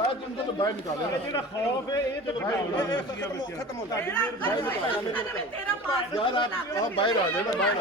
बाहर निकाले खौफ है ये तो खत्म हो यार आप बाहर आ जाए ना बाहर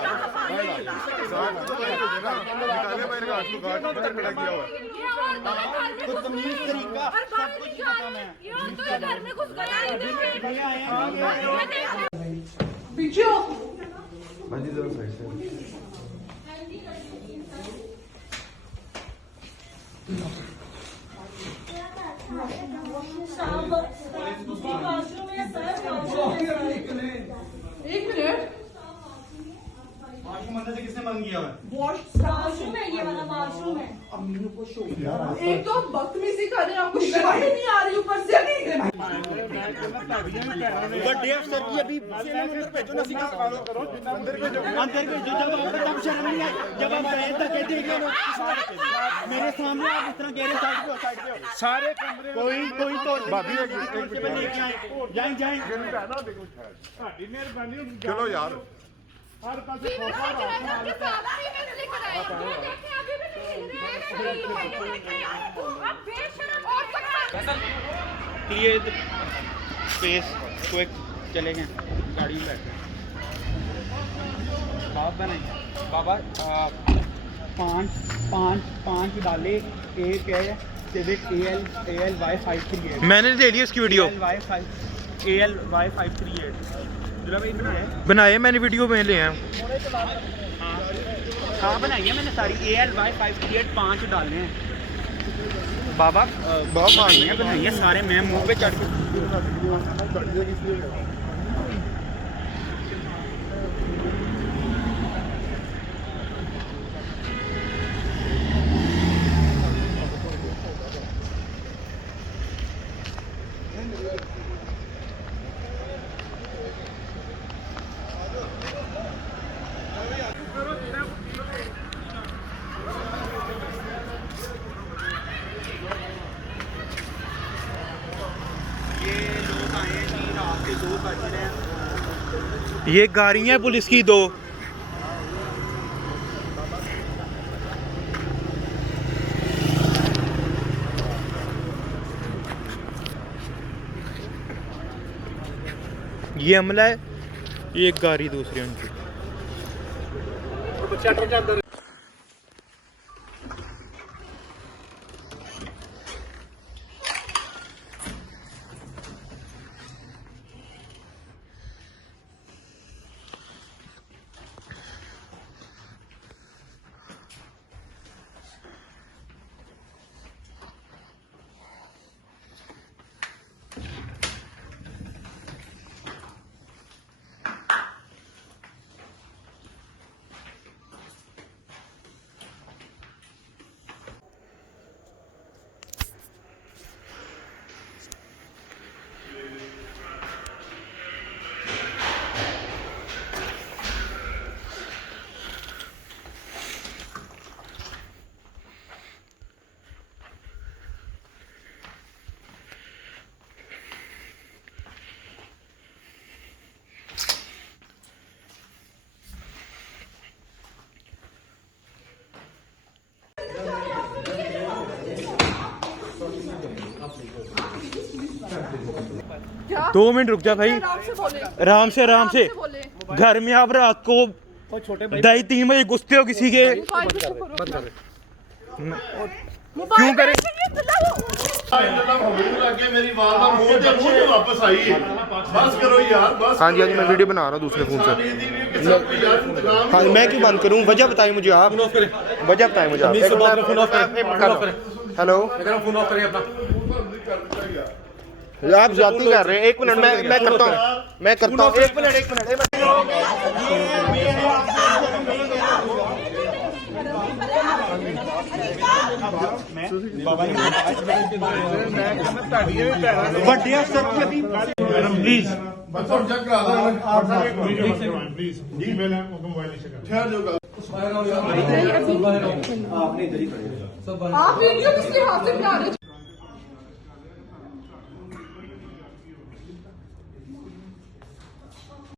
एक मिनट वॉशरूम अंदर से किसने बंद किया है? वॉशरूम है, ये वाला वॉशरूम है। अम्मी को शो एक तो बदतमीजी कर रहे हैं, आपको शर्म ही नहीं आ रही ऊपर से। बर्थडे अफसर की अभी अंदर भेजो ना, सिखा करो अंदर भेजो जब आपको तब शर्म नहीं आई, जब आप गए तक कहते हैं मेरे सामने आप इस तरह कह रहे साइड पे सारे कमरे कोई तो भाभी जाएं चलो यार हर पास क्लियर स्पेस को एक चले गए गाड़ी में बैठ गए। बाबा पाँच डाले, एक है सिविक AL-Y538। मैंने ले ली उसकी वीडियो, AL-Y538 बनाए मैंने, वीडियो में ले आया। हाँ बनाई है मैंने सारी। AL-Y538 5 डालने हैं बाबा, बहुत बनाई है सारे। मैं मुंह पे चढ़ के ये गाड़ी है पुलिस की 2। ये हमला है, ये एक गाड़ी दूसरी उनकी। क्या? 2 मिनट रुक जा भाई, आराम से घर में आप रात को 2:30 बजे घुसते हो किसी के, क्यों करें? मेरी वापस आई बस करो यार बस। हाँ जी मैं वीडियो बना रहा हूँ दूसरे फोन से। हाँ मैं क्यों बंद करूँ? वजह बताइए मुझे आप, वजह बताइए मुझे आप। हेलो आप जाती कर रहे हैं। 1 मिनट मैं करता हूँ 1 मिनट। बर्थडे अफसर की अभी प्लीज जी मैंने मोबाइल आप वीडियो किसके हाथ से बना रहे?